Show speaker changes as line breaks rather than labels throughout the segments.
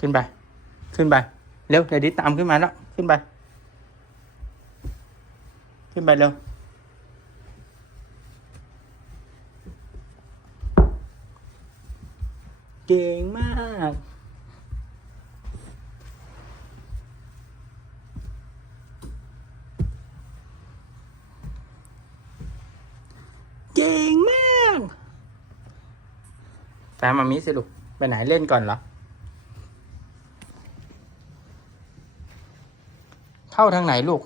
ขึ้นไป ขึ้นไป เร็วเดี๋ยวดิตามขึ้นมาแล้ว ขึ้นไป ขึ้นไปเร็ว เก่งมากเก่งมากแฟนมามิสิลูกไปไหนเล่นก่อนเหรอ เข้าทางไหนลูก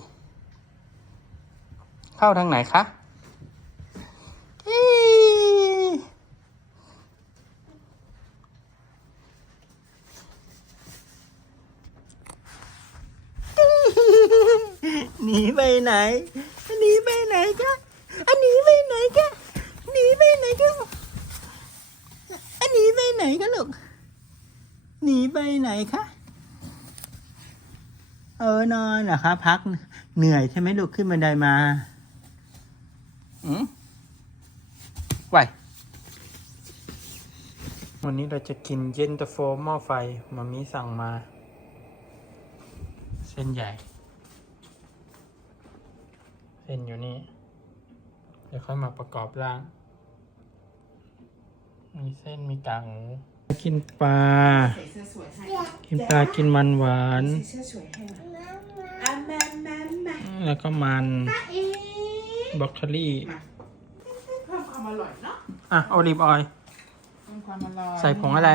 เข้าทางไหนคะหนีไปไหนหนีไปไหนคะอันนี้ไปไหนคะหนีไปไหนคะอันนี้ไปไหนคะลูกหนีไปไหนคะ ออนอนเหรอคะพักเหนื่อยใช่ไหมลูกขึ้นบันไดมาอืมไหววันนี้เราจะกินเย็นตาโฟหม้อไฟมามีสั่งมา เส้นใหญ่ เส้นอยู่นี่เดี๋ยวค่อยมาประกอบร่าง มีเส้นมีกากหมู กินปลา
ใส่เสื้อสวยให้
กินปลากินมันหวาน
ใส่เสื้อสวยให้มาอะแม่แม่แม่
แล้วก็มัน
ตาเอ๋
บรอกโคลี่
มาเพิ่มความอร่อยเนาะ
อะโอลิฟออยล์
เพิ่มความอร่อย
ใส่ผงอะไร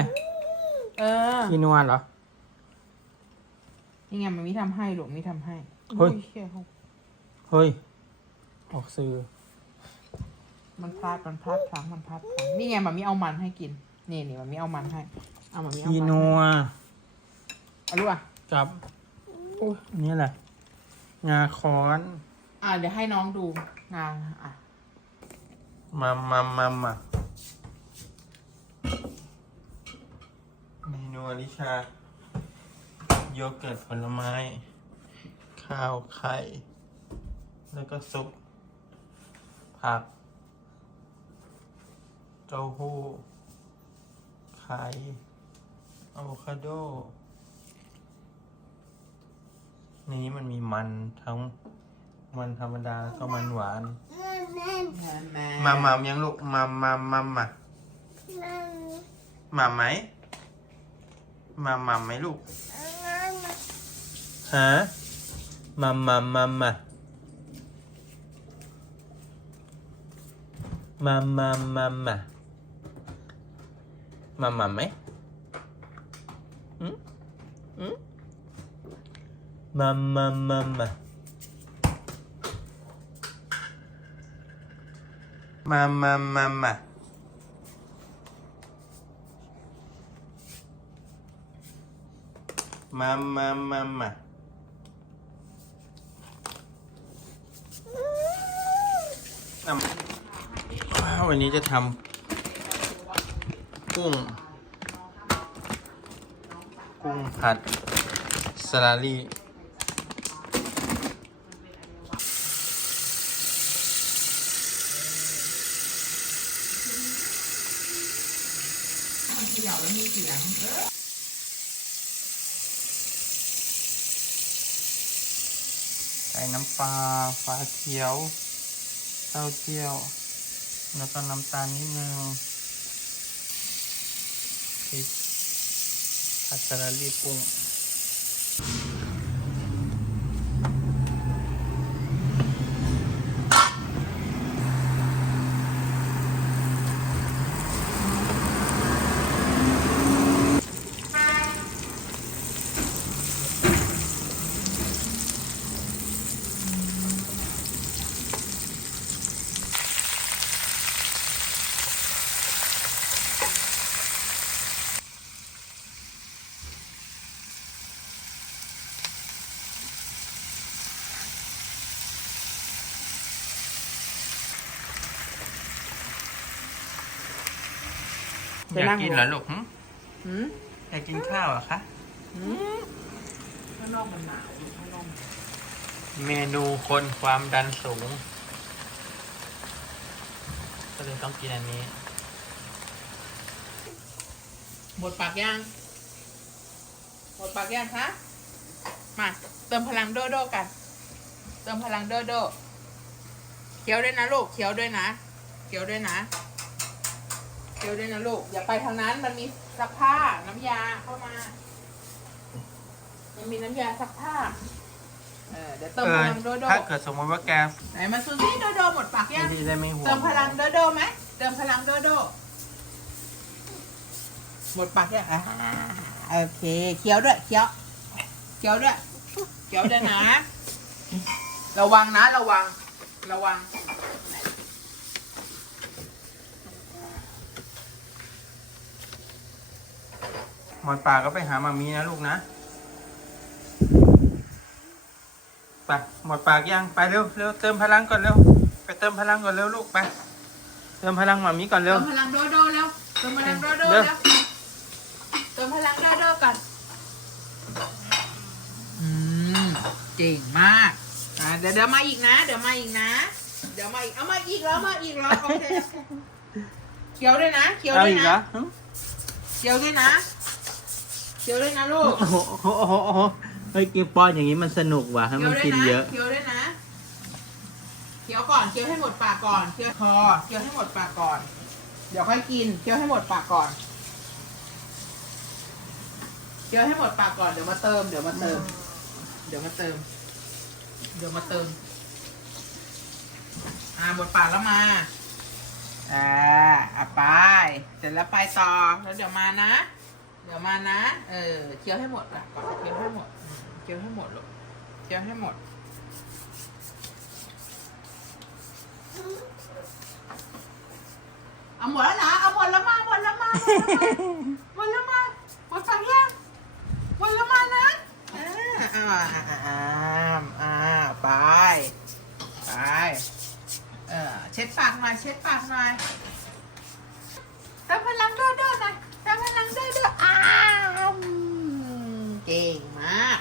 เออ
กีนัวเหรอ
นี่ไงมันมีทำให้หลวงมีทำให้
เฮ้ย
อุ้เชี่เขา
เฮ้ย ออกสื่อ
มันพลาดมันพลาดพลั้งมันพลาดพลั้งนี่ไงมันมีเอามันให้กิน นี่นี่มันมีเอามันให้ เอามันมีเอา
กี
มัน
นัว
เอาลูกอะ
กับอุ้ยอันนี่แหละ งาค้อน
อะเดี๋ยวให้น้องดูงานอะ
มามามามาเมนูอลิชา โยเกิร์ตผลไม้ ข้าว ไข่ แล้วก็ซุป ผัก เต้าหู้ ไข่อะโวคาโดในนี้มันมีมันทั้งมันธรรมดาแล้วก็มันหวาน
แม่
มามายังลูกมามามามามาไหมมามาไหมลูกฮะมามามามามามามามา มามาไหมอืมอืมมามามามามามามามามามามามาอะว้าววันนี้จะทำ กุ้ง กุ้งผัดสลาลี่
มันเขย่าแล้วมีเสียง
ใส่น้ำปลาฟ้าเขียวเต้าเจี้ยว แล้วก็น้ำตาลนิดนึง at sarali pong ลัดรีปรุงอยากกินเหรอลูกหึ
หืม
อยากกินข้าวเหรอคะ
หืมข้างนอกมันหนาวข้างนอกมัน
เมนูคนความดันสูง ก็เลยต้องกินอันนี้
บดปากย่าง หมดปากยังคะ มา เติมพลังโดโดกัน เติมพลังโดโดเคี้ยวด้วยนะลูกเคี้ยวด้วยนะเคี้ยวด้วยนะ เคี้ยวด้วยนะลูก อย่าไปทางนั้นมันมีซักผ้าน้ำยาเข้ามา มันมีน้ำยาซักผ้า เออเดี๋ยวเติม
เอ
พ
อ
ลังโดโด
ถ้าเกิดสมมติว่าแก
ไหนมาซูซี่โดโดหมดปาก
ไม่
ยัง
ดีได้ไม่ห่วง
เติมพลังโดโดไหมเติมพลังโดโดหมดปากยังอ่าโอเคเคี้ยวด้วยเคี้ยวเคี้ยวด้วยเคี้ยวด้วยนะ ระวังนะ ระวัง ระวัง
มดปากก็ไปหามามีนะลูกนะไปหมดปากยังไปเร็วเร็วเติมพลังก่อนเร็วไปเติมพลังก่อนเร็วลูกไปเติมพลังมามีก่อนเร็
เติ
ว
มพลังโดโดแล้วเติมพลังโดโด
เร็ว
แล้วเติมพลังโดโดกันอืมเก่งมากอ่าเดี๋ยวเดี๋ยวมาอีกนะ เดี๋ยวมาอีกนะ เดี๋ยวมาอีกเอามาอีกแล้วมาอีกแล้วโอเคเคี้ยวด้วยนะเคี้ยว
เอา
ด้วย
อีกเหร
นะ
อหึ
เคี้ยวด้วยนะ เคี้ยวด้วยนะลูก
โอ้โหโอ้โหโอ้โหเฮ้ยกินป้อนอย่างนี้มันสนุกว่ะให้มันกินเยอะ
เคี้ยวด้วยนะเคี้ยวก่อนเคี้ยวให้หมดปากก่อนเคี้ยวคอเคี้ยวให้หมดปากก่อน เดี๋ยวค่อยกินเคี้ยวให้หมดปากก่อนเคี้ยวให้หมดปากก่อนเดี๋ยวมาเติมเดี๋ยวมาเติม เดี๋ยวมาเติม เดี๋ยวมาเติม อ่าหมดปากแล้วมาอ่าอะไปเสร็จแล้วไปต่อแล้วเดี๋ยวมานะเดี๋ยวมานะ เออ เคี้ยวให้หมดอะก่อนเคี้ยวให้หมด เคี้ยวให้หมดลูก เคี้ยวให้หมด เอาหมดแล้วนะ เอาหมดแล้วมา หมดแล้วมา หมดแล้วมา หมดฟังยังหมดแล้วมานะอ่าอ่าอ่าอ่าอ่าไป ไป เออ เช็ดปากหน่อย เช็ดปากหน่อยเติมพลังด้วยด้วยนะ พลังด้วยด้วยอ้าวเก่งมาก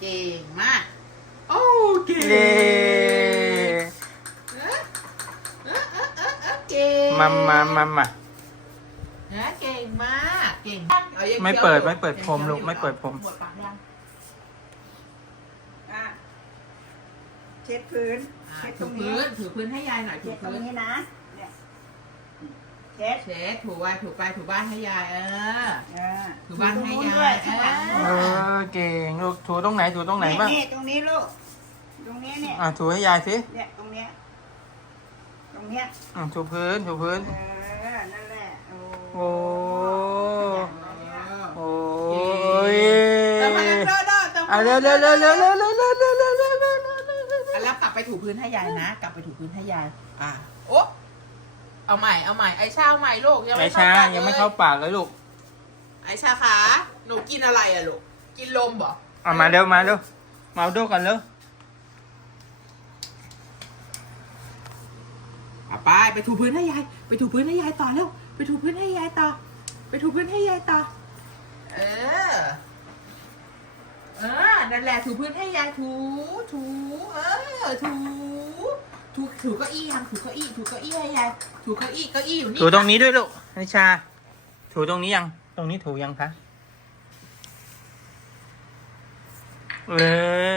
เก่งมาก โอ้เก่ง
เย้
เออเออเออเออเออเก่ง
มามามามา
นะเก่งมาก เก่งอายัง
ไม่
คี้ยว
เปิด
อยู่
ไม่เปิด
ยัง
พรม
คี้ยว
ลูก
อยู่
ไม่เปิดพรม
หมดปากยัง
อะเช็ดพื้น
อ่า
เช็ดต
ถู
รงนี้
พื้นถูพื้นให้ยายหน่อยถู
เช็ดตรง
พื้น
นี้นะ เนี่ยเช็ด
เช็ดถูไว้ถูไปถูบ้านให้ยายเออ
อ่า
ถูบ้านให้
ตรง
ยาย
ด้วยข้างหลัง
เอ
เออเก่งลูกถูตรงไหนถูตรงไหนบ้าง
นี่ตรงนี้ลูก ตรงนี้เนี่ย
อะถูให้ยายสิ
เนี่ยตรงเนี้ย ตรงเนี้ย
อะถูพื้นถูพื้น
เออ นั่นแหละ โอ้
โอ้โอ้ย
เติมพลังโดโดเติมพ
อะ
ลัง
เร็วเร็วเร็วเร็วเร็วเร็วเร็วเร็วเร็วเร็วเร็วเร็วเร็ว
อะแล้วกลับไปถูพื้นให้ยายนะ กลับไปถูพื้นให้ยาย อะโอ๊ะ เอาใหม่เอาใหม่ไอชาเอาใหม่ลูกยัง
ไอ
ไม่เข้า
ชา
ปาก
ยังไม่
ล
เข้าปากเลยลูก
ไอชาขาหนูกินอะไรอะลูกกินลมเหรอ
เอามาเร็วมาเร็วมาเอาดูก่อนเร็ว
อะไปไปถูพื้นให้ยายไปถูพื้นให้ยายต่อเร็วไปถูพื้นให้ยายต่อ ไปถูพื้นให้ยายต่อ เออ เออนั่นแหละถูพื้นให้ยายถูถูเออถู ถูถูเก้าอี้ยังถูเก้าอี้ถูเก้าอี้ให้ยายถูเก้าอี้เก้าอี้อยู่นี่
ถูตรงนี้ด้วยลูกไอชา ถูตรงนี้ยัง ตรงนี้ถูยังคะเอ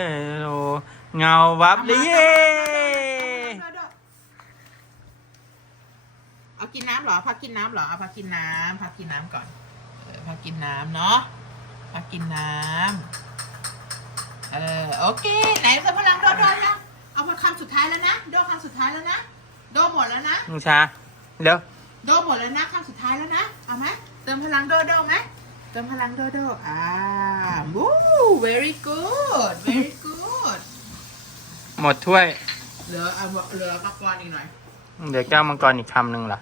อโอ้เงาวับเลยเย้
เอากินน้ำเหรอพักกินน้ำเหรอเอาพักกินน้ำพักกินน้ำก่อนเออพักกินน้ำเนาะพักกินน้ำเออโอเค ไหนเติมพลังโดโดยัง เอามาคำสุดท้ายแล้วนะ โดคำสุดท้ายแล้วนะ โดหมดแล้วนะ
ลุงชาเร็ว
โดหมดแล้วนะคำสุดท้ายแล้วนะ เอาไหมเติมพลังโดโดไหมเติมพลังโดโดอ่าวู้ very good very good
หมดถ้วย
เหลือเอาเหลือมักกรอีกหน่อย
เดี๋ยวแก้วมังกรอีกคำหนึ่งล่ะ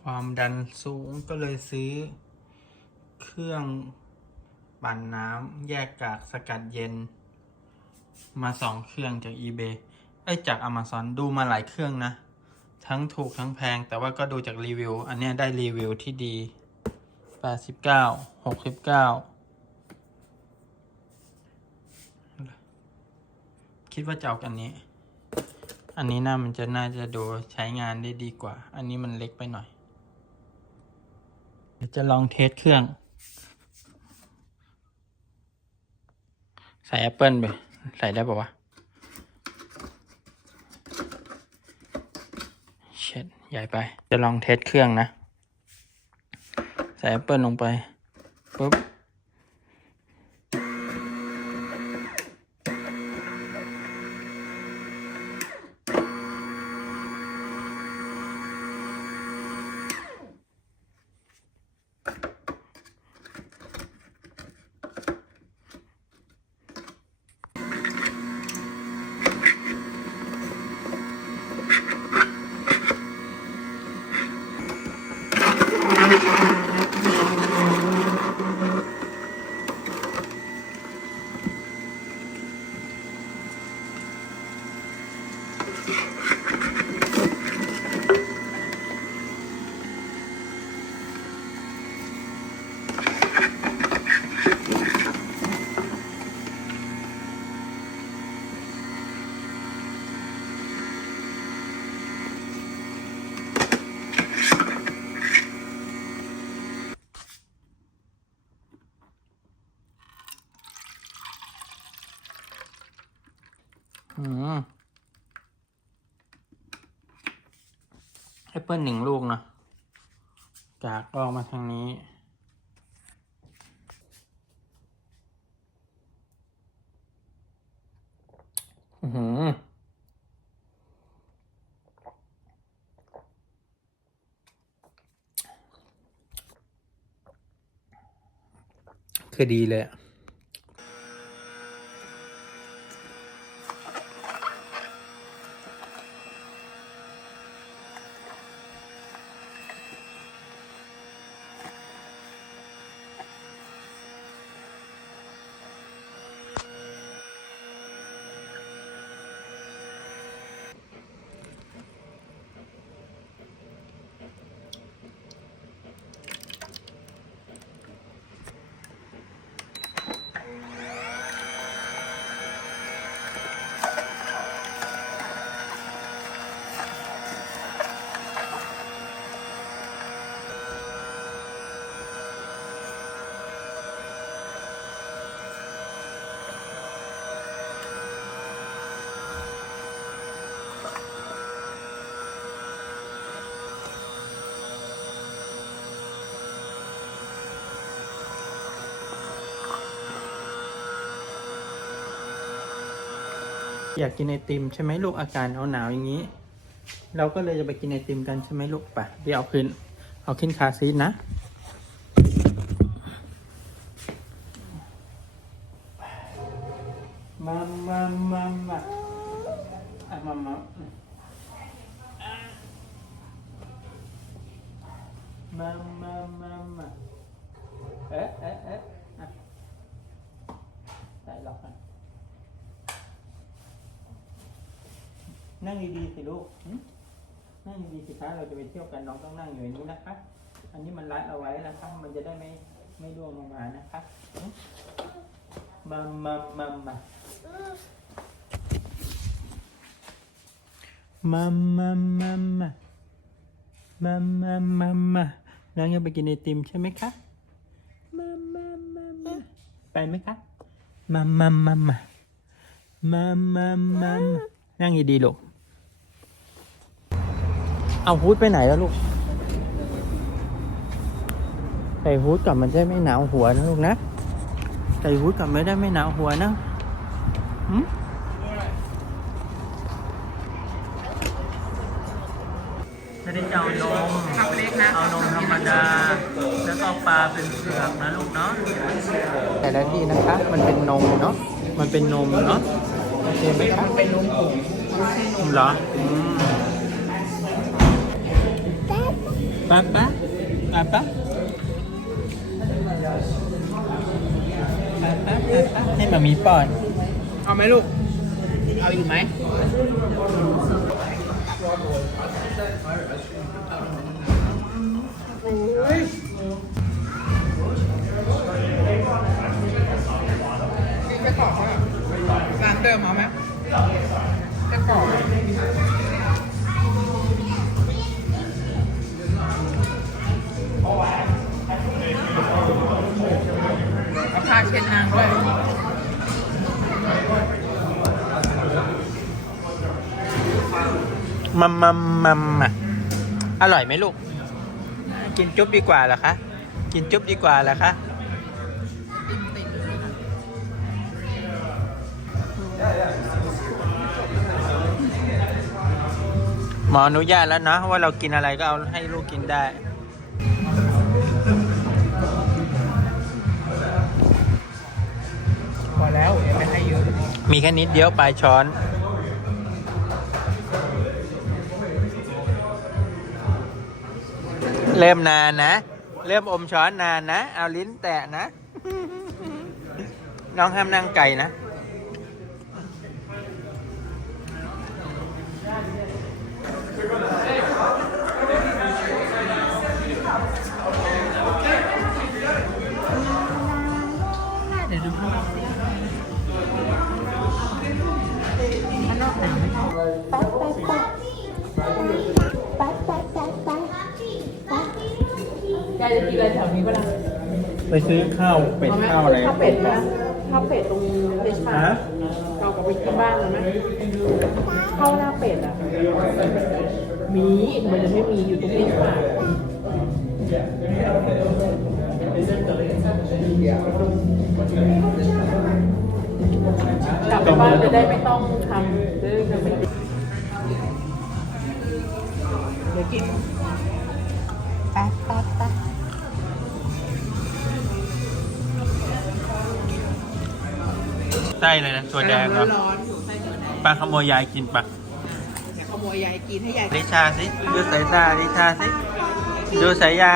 ความดันสูงก็เลยซื้อ เครื่องปั่นน้ำแยกกากสกัดเย็น มาสองเครื่องจาก eBay ไอ้ยจาก Amazon ดูมาหลายเครื่องนะ ทั้งถูกทั้งแพง แต่ว่าก็ดูจากรีวิว อันเนี้ยได้รีวิวที่ดี 89 69 คิดว่าจะเอาอันนี้ อันนี้น่ามันจะน่าจะดูใช้งานได้ดีกว่า อันนี้มันเล็กไปหน่อย เดี๋ยวจะลองเทสเครื่อง ใส่แอปเปิลไป ใส่ได้ปะวะเช็ดใหญ่ไป จะลองเทสเครื่องนะ ใส่แอปเปิลลงไปปุ๊บ เปิลหนึ่งลูกเนอะจากออกมาทางนี้ อือหือคือดีเลยอะ อยากกินไอติมใช่ไหมลูกอาการหนาวอย่างนี้ เราก็เลยจะไปกินไอติมกันใช่ไหมลูกไปเดี๋ยวเอาขึ้น เอาขึ้นคาซีทนะ มามามามาอะมามามามามามาเอ๊ะเอ๊ะเอ๊ะอะใส่ล็อกกัน นั่งดีๆสิลูกนั่งดีๆสิคะเราจะไปเที่ยวกันน้องต้องนั่งอยู่อย่างนี้นะคะ อันนี้มันรัดเอาไว้นะคะ มันจะได้ไม่ไม่ร่วงลงมานะคะหึมามามามามามามามามามามามาน้องจะไปกินไอติมใช่ไหมคะมามามามาไปไหมคะมามามามามามามามานั่งดีๆลูก เอาฮูดไปไหนแล้วลูก ใส่ฮูดก่อนมันจะไม่หนาวหัวนะลูกนะ ใส่ฮูดก่อนไม่ได้ไม่หนาวหัวนะหืมจะได้เอานม
ทำเล็กนะ
เอานมธรรมดา แล้วก็ปลาเป็นเผือกนะลูกเนาะ แต่ละที่นะคะ มันเป็นนมเนาะ มันเป็นนมเนาะโอเคไหมครับ
เป็นนมผง
เหรอ Papa? Papa? Papa? ให้มามีป้อน
เอาไหมลูก เอาอีกไหม ร้านเดิมเอาไหมกระก่อนาเช็ดนางด้วย
มัมมัมมัมอะอร่อยไหมลูก กินจุ๊บดีกว่าเหรอคะ กินจุ๊บดีกว่าเหรอคะหมออนุญาตแล้วนะว่าเรากินอะไรก็เอาให้ลูกกินได้ มีแค่นิดเดียวปลายช้อน เริ่มนานนะ เริ่มอมช้อนนานนะ เอาลิ้นแตะนะ น้องห้ามนั่งไกลนะ
เายจะกินอะไรแถวนี้ปะล่ะ
ไปซื้อข้าวเป็ดข้าวอะไร
ข้าวเป็ดไหมข้าวเป็ดตรงเพชรพา
ฮะ
เราก็ไปกินบ้านมันไหมข้าวหน้าเป็ดอะมีมันจะไม่มีอยู่ตรงเพชรพากลับไปบ้านจะได้ไม่ต้องทำจะได้จะไม่เดี๋ยวกิน
ไส้เลยนะตัวแดงเหรอ
ร้อนๆอยู่ใส่ตัวแดง
ปลาขโมยยายกินปะ
เดี๋ยวขโมยยายกินให้ยาย
ดิชาสิดูสายตาดิชาสิดูสายยา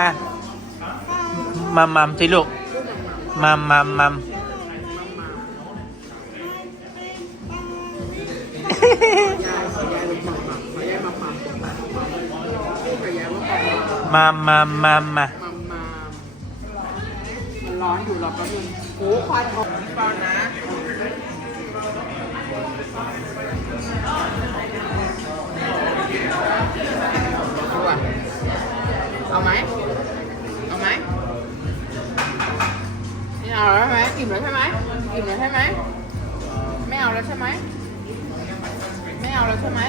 มัมมัมสิลูกมัมมัมมัม
ยายขอยายลงมาขอยายมาปามขอยายว่าปาม
มัมมัมมัมมา
มามามันร้อนอยู่หรอกก็ยังโอ้ควันออกเปล่านะ เอาไหม เอาไหมไม่เอาแล้วใช่ไหมอิ่มแล้วใช่ไหมอิ่มแล้วใช่ไหม ไม่เอาแล้วใช่ไหม ไม่เอาแล้วใช่ไหม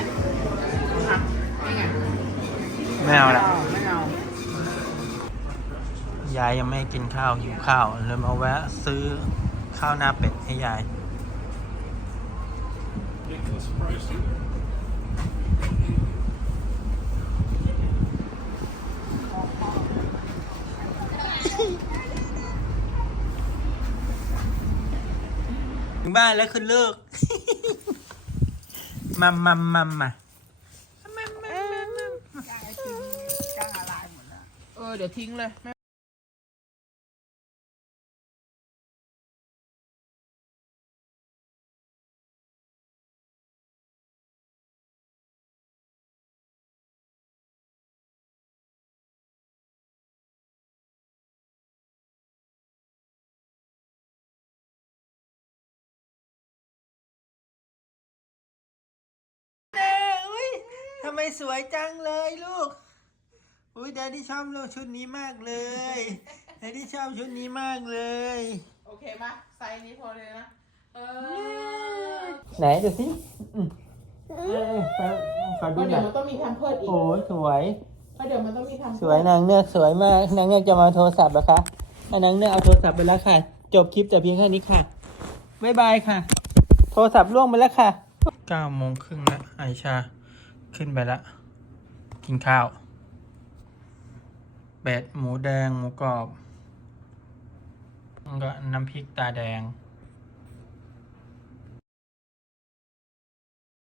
อะนี่ไง
ไม่เอาละ
ไม่เอา
ยายยังไม่ให้กินข้าวหิวข้าวเลยมาแวะซื้อข้าวหน้าเป็ดให้ยาย ถึงบ้านแล้วคุณลูก มัมมัมมัมมา
จ้างอะไรหมดแล้ว
เออ เดี๋ยวทิ้งเลย
สวยจังเลยลูก อุ้ยแดดดี้ชอบลูกชุดนี้มากเลยแดดดี้ชอบชุดนี้มากเลย
โอเคปะไซส์นี้พอเลยนะ เออ
ไหนดูสิอืมเอ้ยขอขอ
เพ
ดู
ราะ
ห
เดี๋
น่
ย
อ
วยมันต้องมีทำเพิดอีก
โอ้ยสวย
เพราะเดี๋ยวมันต้องมีทำ
สวยนางเงือกสวยมากนางเงือกจะมาโทรศัพท์แล้วคะอะนางเงือกเอาโทรศัพท์ไปแล้วค่ะ จบคลิปแต่เพียงแค่นี้ค่ะบ๊ายบายค่ะ โทรศัพท์ล่วงไปแล้วค่ะเก้าโมงครึ่งแล้วไอชา ขึ้นไปแล้ว กินข้าว เป็ด หมูแดง หมูกรอบ ก็น้ำพริกตาแดง